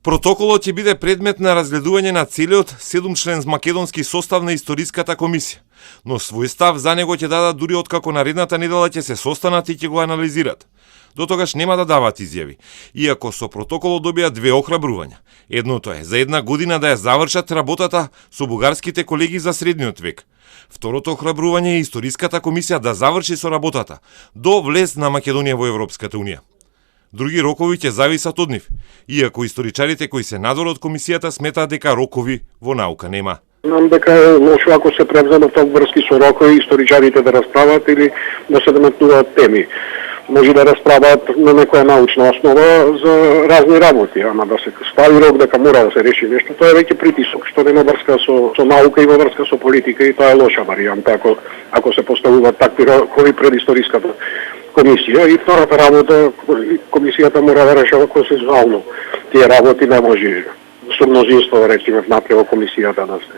Протоколот ќе биде предмет на разгледување на целиот 7-член македонски состав на Историската комисија, но свој став за него ќе дадат дури откако наредната недела ќе се состанат и ќе го анализират. До тогаш нема да дават изјави, иако со протоколот добија две охрабрувања. Едното е за една година да ја завршат работата со бугарските колеги за средниот век. Второто охрабрување е Историската комисија да заврши со работата до влез на Македонија во Европската унија. Други рокови ќе зависат од нив, иако историчарите кои се надвор од комисијата сметаат дека рокови во наука нема. Знам дека е лошо ако се превземат врски со рокови историчарите да расправат или да се деметнуваат теми. Може да расправат на некоја научна основа за разни работи, ама да се стави рок дека мора да се реши нешто, тоа е веќе притисок што нема врска со наука и во врска со политика и тоа е лоша варијанта ако се поставуваат такви рокови пред Историската комисија. И втората работа, комисијата мора да решава консензуално. Тие работи не може со мнозинство, речеме, внатре во комисијата да се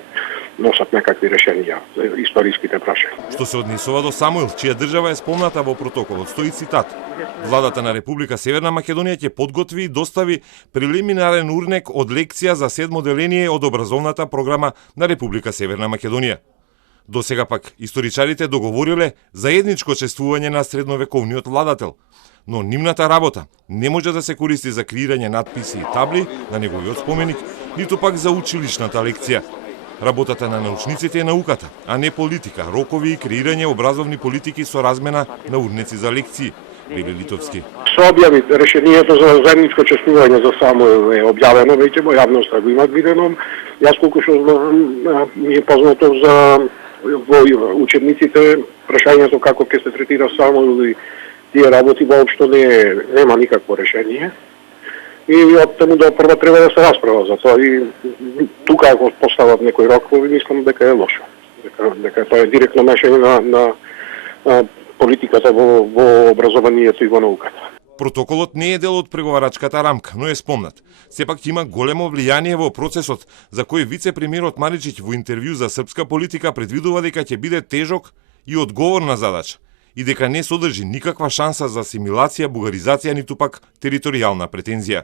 носат некакви решенија за историските прашања. Што се однесува до Самуил, чија држава е спомната во протоколот, стои цитат: Владата на Република Северна Македонија ќе подготви и достави прелиминарен урнек од лекција за 7 деление од образовната програма на Република Северна Македонија. До сега пак историчарите договориле заедничко чествување на средновековниот владател, но нивната работа не може да се користи за креирање надписи и табли на неговиот споменик, ниту пак за училишната лекција. Работата на научниците е науката, а не политика, рокови и креирање образовни политики со размена на урнеци за лекции, вели Литовски. Се објави решението за заедничко чествување за Самуил е објавено веќе во јавноста, го имат видено. Јас колку што ми е познато за во учебниците прашањето како ќе се третира Самуил и тие работи воопшто нема никакво решение. И од тему до прва треба да се расправа за тоа и тука ако постават некој рокови, мислам дека е лошо. Дека тоа е директно мешање на политиката во образованието и во науката. Протоколот не е дел од преговарачката рамка, но е спомнат. Сепак ќе има големо влијание во процесот, за кој вице-премиерот Маричиќ во интервју за Српска политика предвидува дека ќе биде тежок и одговорна задача и дека не содржи никаква шанса за асимилација, бугаризација, ниту пак територијална претензија.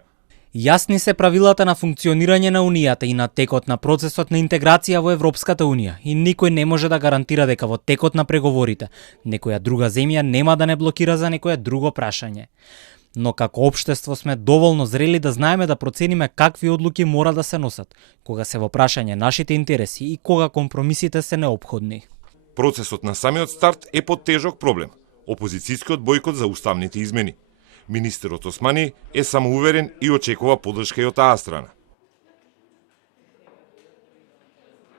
Јасни се правилата на функционирање на Унијата и на текот на процесот на интеграција во Европската Унија и никој не може да гарантира дека во текот на преговорите некоја друга земја нема да не блокира за некое друго прашање. Но како општество сме доволно зрели да знаеме да процениме какви одлуки мора да се носат, кога се во прашање нашите интереси и кога компромисите се неопходни. Процесот на самиот старт е под тежок проблем – опозицијскиот бојкот за уставните измени. Министерот Османи е самоуверен и очекува поддршка и од таа страна.